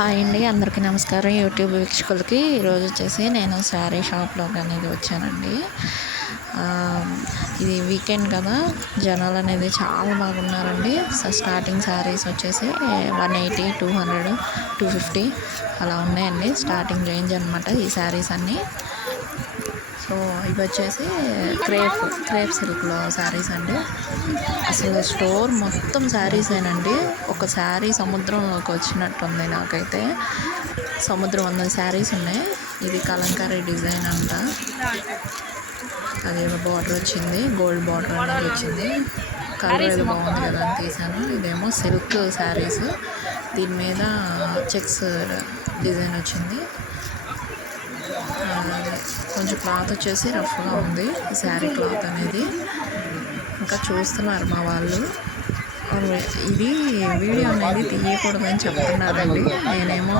Hi అండి, అందరికీ నమస్కారం. యూట్యూబ్ వీక్షకులకి ఈరోజు వచ్చేసి నేను శారీ షాప్లోకి అనేది వచ్చానండి. ఇది వీకెండ్ కదా, జనాలు అనేది చాలా బాగున్నారండి. స్టార్టింగ్ శారీస్ వచ్చేసి 180, 200, 250 అలా ఉన్నాయండి. స్టార్టింగ్ రేంజ్ అనమాట ఈ శారీస్ అన్నీ. సో ఇవి వచ్చేసి క్రేప్ సిల్క్లో శారీస్ అండి. అసలు స్టోర్ మొత్తం శారీసేనండి. ఒక శారీ సముద్రంలోకి వచ్చినట్టుంది నాకైతే. సముద్రం 100 శారీస్ ఉన్నాయి. ఇది కలంకారీ డిజైన్ అంట. అదేమో బార్డర్ వచ్చింది, గోల్డ్ బార్డర్ అనేది వచ్చింది. కలర్ ఏదో బాగుంది కదా అని తీసాను. ఇదేమో సిల్క్ శారీస్, దీని మీద చెక్స్ డిజైన్ వచ్చింది. కొంచెం క్లాత్ వచ్చేసి రఫ్గా ఉంది ఈ శారీ క్లాత్ అనేది. ఇంకా చూస్తున్నారు మా వాళ్ళు. ఇది వీడియో అనేది తీయకూడదని చెప్తున్నారండి. నేనేమో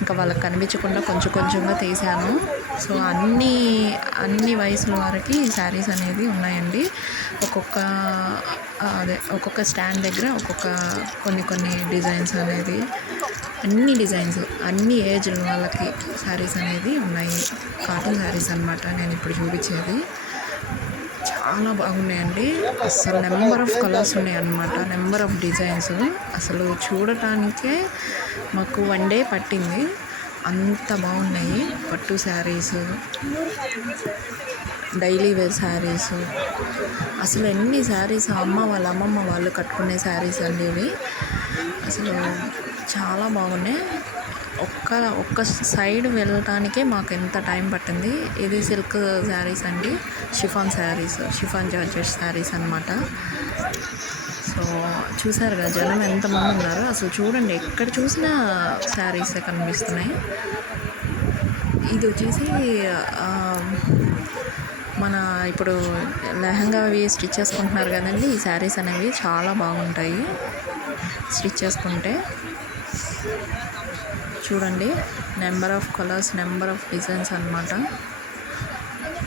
ఇంకా వాళ్ళకి కనిపించకుండా కొంచెంగా తీశాను. సో అన్ని వయసుల వారికి శారీస్ అనేది ఉన్నాయండి. ఒక్కొక్క స్టాండ్ దగ్గర కొన్ని డిజైన్స్ అనేది, అన్ని డిజైన్స్ అన్ని ఏజ్ వాళ్ళకి శారీస్ అనేది ఉన్నాయి. కాటన్ శారీస్ అనమాట నేను ఇప్పుడు చూపించేది. చాలా బాగున్నాయండి. అసలు నెంబర్ ఆఫ్ కలర్స్ ఉన్నాయి అన్నమాట, నెంబర్ ఆఫ్ డిజైన్స్. అసలు చూడటానికే మాకు 1 డే పట్టింది, అంత బాగున్నాయి. పట్టు శారీస్, డైలీ వేర్ శారీస్, అసలు ఎన్ని శారీస్ అమ్మమ్మ వాళ్ళు కట్టుకునే శారీస్ అండి ఇవి. అసలు చాలా బాగున్నాయి. ఒక్క సైడ్ వెళ్ళటానికే మాకు ఎంత టైం పట్టింది. ఇది సిల్క్ శారీస్ అండి, షిఫాన్ జార్జెట్ శారీస్ అనమాట. సో చూసారు కదా జనం ఎంతమంది ఉన్నారు. అసలు చూడండి, ఎక్కడ చూసినా శారీసే కనిపిస్తున్నాయి. ఇది వచ్చేసి మన ఇప్పుడు లెహంగా అవి స్టిచ్ చేసుకుంటున్నారు కదండి, ఈ శారీస్ అనేవి చాలా బాగుంటాయి స్టిచ్ చేసుకుంటే. చూడండి, number of colours, number of designs అనమాట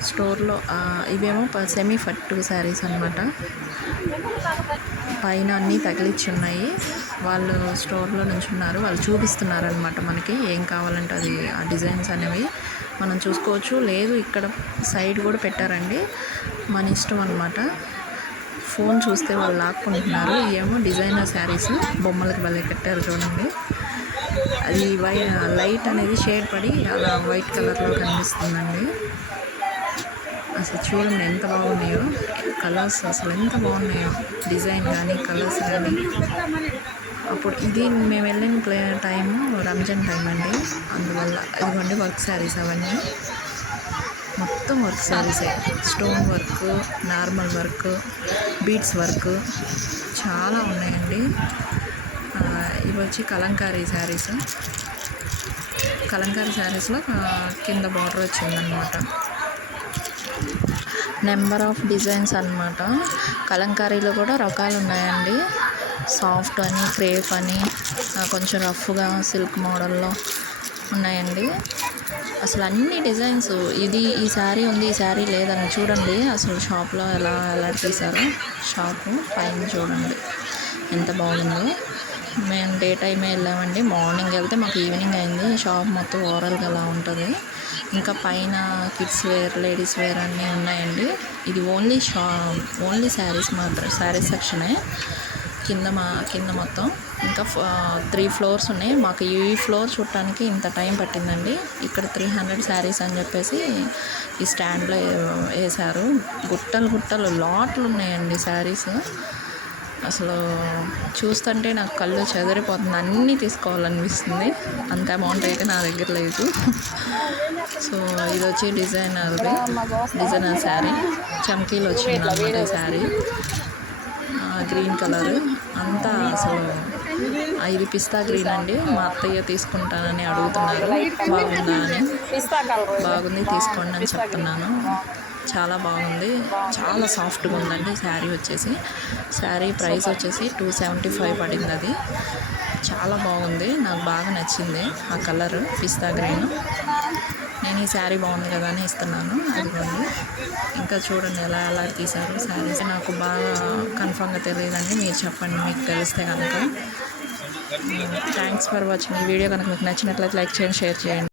స్టోర్లో. ఇవేమో సెమీ పట్టు శారీస్ అనమాట. పైన అన్నీ తగిలిచ్చి ఉన్నాయి. వాళ్ళు స్టోర్లో నుంచి ఉన్నారు, వాళ్ళు చూపిస్తున్నారు అనమాట మనకి ఏం కావాలంటే అది, ఆ డిజైన్స్ అనేవి మనం చూసుకోవచ్చు. లేదు ఇక్కడ సైడ్ కూడా పెట్టారండి, మన ఇష్టం అనమాట. ఫోన్ చూస్తే వాళ్ళు లాక్కుంటున్నారు. ఏమో డిజైనర్ శారీస్ బొమ్మలకు భలే కట్టారు చూడండి. అది లైట్ అనేది షేడ్ పడి అలా వైట్ కలర్లో కనిపిస్తుందండి. అసలు చూడండి ఎంత బాగున్నాయో కలర్స్, అసలు ఎంత బాగున్నాయో డిజైన్ కానీ కలర్స్ కానీ. అప్పుడు ఇది మేము వెళ్ళిన టైము రంజాన్ టైం అండి, అందువల్ల ఇదిగోండి వర్క్ శారీస్ అవన్నీ మొత్తం వర్క్ శారీసే. Stone work, normal work, beads work చాలా ఉన్నాయండి. ఇవి వచ్చి కలంకారీ శారీస్లో కింద బార్డర్ వచ్చిందనమాట. నెంబర్ ఆఫ్ డిజైన్స్ అనమాట. కలంకారీలో కూడా రకాలు ఉన్నాయండి. సాఫ్ట్ అని, క్రేప్ అని, కొంచెం రఫ్గా సిల్క్ మోడల్లో ఉన్నాయండి. అసలు అన్ని డిజైన్స్. ఈ శారీ ఉంది, ఈ శారీ లేదని చూడండి. అసలు షాప్లో ఎలా తీసారో, షాపు పైన చూడండి ఎంత బాగుందో. మేము డే టైమే వెళ్ళామండి. మార్నింగ్ వెళ్తే మాకు ఈవినింగ్ అయింది. షాప్ మొత్తం ఓవరాల్గా అలా ఉంటుంది. ఇంకా పైన కిడ్స్ వేర్, లేడీస్ వేర్ అన్నీ ఉన్నాయండి. ఇది ఓన్లీ శారీస్ మాత్రం, శారీస్ సెక్షనే. కింద మొత్తం ఇంకా 3 floors ఉన్నాయి. మాకు ఈ ఫ్లోర్ చూడటానికి ఇంత టైం పట్టిందండి. ఇక్కడ 300 శారీస్ అని చెప్పేసి ఈ స్టాండ్లో వేశారు. గుట్టలు లాట్లు ఉన్నాయండి శారీస్. అసలు చూస్తుంటే నాకు కళ్ళు చెదిరిపోతుంది, అన్నీ తీసుకోవాలనిపిస్తుంది. అంత అమౌంట్ అయితే నా దగ్గర లేదు. సో ఇది వచ్చి డిజైనర్ శారీ, చమ్కీలు వచ్చింది అన్నమాట ఈ శారీ. గ్రీన్ కలర్ అంతా. అసలు ఇది పిస్తా గ్రీన్ అండి. మా అత్తయ్య తీసుకుంటానని అడుగుతున్నారు, బాగుందా అని. బాగుంది, తీసుకోండి అని చెప్తున్నాను. చాలా బాగుంది, చాలా సాఫ్ట్గా ఉందండి శారీ వచ్చేసి. శారీ ప్రైస్ వచ్చేసి 275 పడింది. అది చాలా బాగుంది, నాకు బాగా నచ్చింది ఆ కలర్ పిస్తా గ్రీన్. నేను ఈ శారీ బాగుంది కదా అని ఇస్తున్నాను. అదిగోండి, ఇంకా చూడండి ఎలా తీశారు శారీస్. నాకు బాగా కన్ఫామ్గా తెలియదండి, మీరు చెప్పండి మీకు తెలిస్తే కనుక. Thanks for watching. ఈ వీడియో కనుక మీకు నచ్చినట్లయితే లైక్ చేయండి, షేర్ చేయండి.